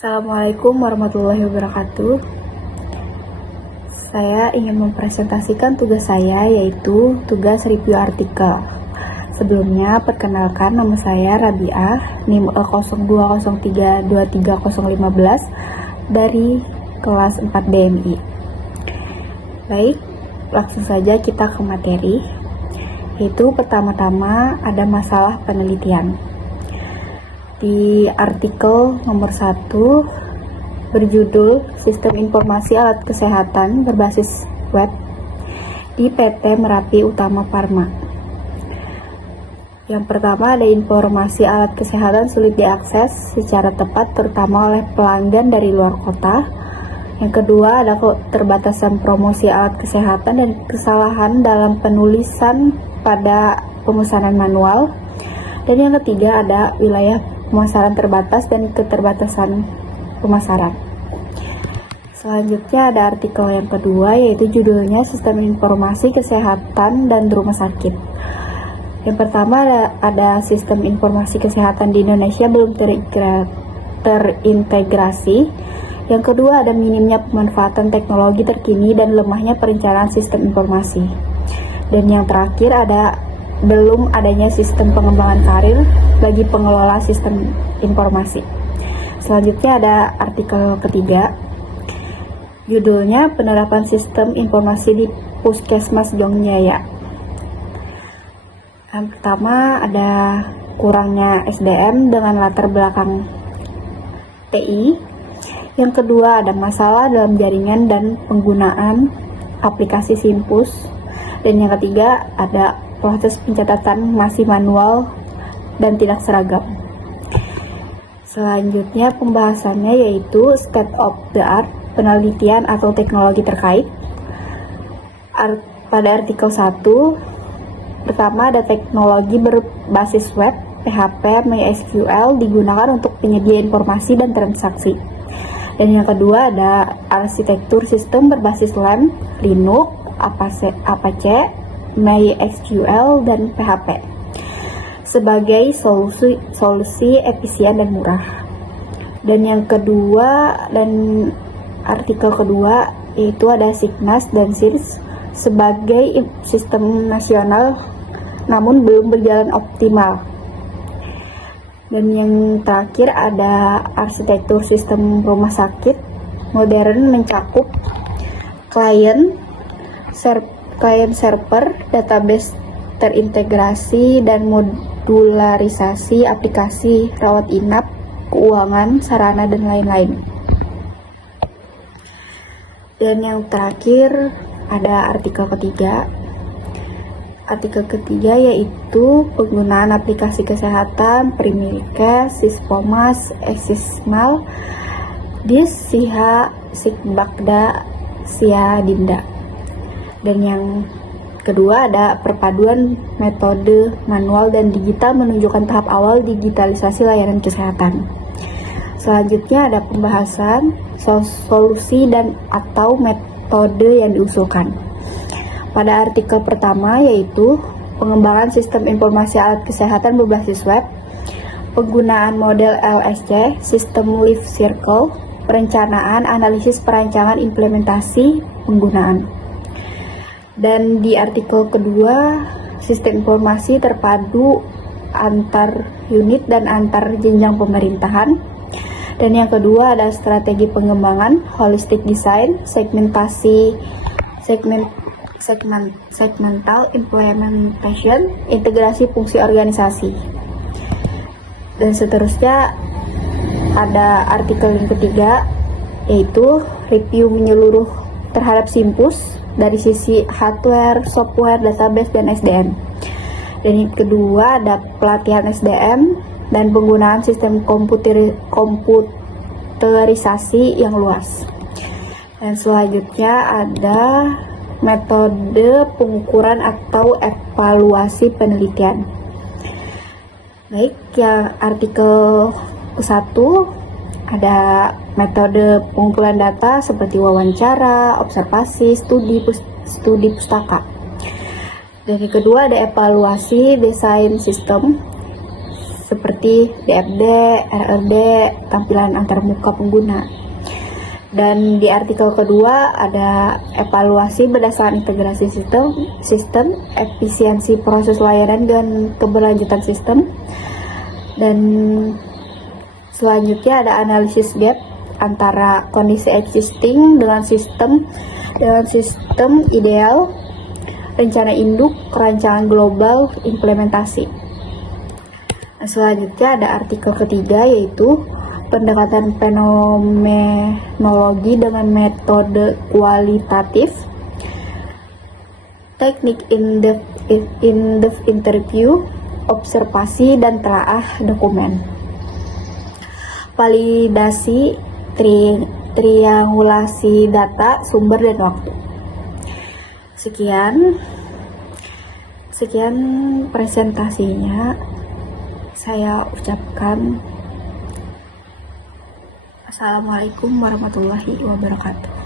Assalamualaikum warahmatullahi wabarakatuh. Saya ingin mempresentasikan tugas saya, yaitu tugas review artikel. Sebelumnya, perkenalkan, nama saya Rabiah, NIM 0203230015 dari kelas 4 DMI. Baik, langsung saja kita ke materi. Yaitu pertama-tama ada masalah penelitian. Di artikel nomor 1 berjudul Sistem Informasi Alat Kesehatan Berbasis Web di PT Merapi Utama Pharma. Yang pertama ada informasi alat kesehatan sulit diakses secara tepat terutama oleh pelanggan dari luar kota. Yang kedua ada keterbatasan promosi alat kesehatan dan kesalahan dalam penulisan pada pemesanan manual. Dan yang ketiga ada wilayah pemasaran terbatas dan keterbatasan pemasaran. Selanjutnya ada artikel yang kedua, yaitu judulnya Sistem Informasi Kesehatan dan Rumah Sakit. Yang pertama ada sistem informasi kesehatan di Indonesia belum terintegrasi. Yang kedua ada minimnya pemanfaatan teknologi terkini dan lemahnya perencanaan sistem informasi. Dan yang terakhir ada belum adanya sistem pengembangan karir bagi pengelola sistem informasi. Selanjutnya ada artikel ketiga, judulnya Penerapan Sistem Informasi di Puskesmas Jongjaya. Yang pertama ada kurangnya SDM dengan latar belakang TI. Yang kedua ada masalah dalam jaringan dan penggunaan aplikasi Simpus. Dan yang ketiga ada proses pencatatan masih manual dan tidak seragam. Selanjutnya pembahasannya yaitu state of the art, penelitian atau teknologi terkait. Pada artikel 1, pertama ada teknologi berbasis web, PHP, MySQL digunakan untuk penyedia informasi dan transaksi. Dan yang kedua ada arsitektur sistem berbasis LAN, Linux, Apache, MySQL dan PHP sebagai solusi efisien dan murah. Dan yang kedua dan artikel kedua yaitu ada SIGNAS dan SIRS sebagai sistem nasional namun belum berjalan optimal. Dan yang terakhir ada arsitektur sistem rumah sakit modern mencakup klien server, database terintegrasi, dan modularisasi aplikasi rawat inap, keuangan, sarana, dan lain-lain. Dan yang terakhir ada artikel ketiga. Artikel ketiga yaitu penggunaan aplikasi kesehatan, Primilkes, Sispomas, Exismal, Dis, Siha, Sikbakda, Siadinda. Dan yang kedua ada perpaduan metode manual dan digital menunjukkan tahap awal digitalisasi layanan kesehatan. Selanjutnya ada pembahasan solusi dan atau metode yang diusulkan. Pada artikel pertama yaitu pengembangan sistem informasi alat kesehatan berbasis web, penggunaan model LSC, sistem life circle, perencanaan, analisis perancangan, implementasi, penggunaan. Dan di artikel kedua, sistem informasi terpadu antar unit dan antar jenjang pemerintahan. Dan yang kedua ada strategi pengembangan, holistic design, segmentasi, segmental implementation, integrasi fungsi organisasi. Dan seterusnya ada artikel yang ketiga, yaitu review menyeluruh terhadap Simpus dari sisi hardware, software, database, dan SDM. Dan yang kedua ada pelatihan SDM dan penggunaan sistem komputerisasi yang luas. Dan selanjutnya ada metode pengukuran atau evaluasi penelitian. Baik, yang artikel 1 ada metode pengumpulan data seperti wawancara, observasi, studi pustaka. Dan yang kedua ada evaluasi desain sistem seperti DFD, RRD, tampilan antarmuka pengguna. Dan di artikel kedua ada evaluasi berdasarkan integrasi sistem, efisiensi proses layanan dan keberlanjutan sistem. Dan selanjutnya ada analisis gap antara kondisi existing dengan sistem ideal, rencana induk, rancangan global, implementasi. Selanjutnya ada artikel ketiga yaitu pendekatan fenomenologi dengan metode kualitatif, teknik in-depth interview, observasi dan telaah dokumen, validasi, triangulasi data, sumber dan waktu. Sekian presentasinya. Saya ucapkan Assalamualaikum warahmatullahi wabarakatuh.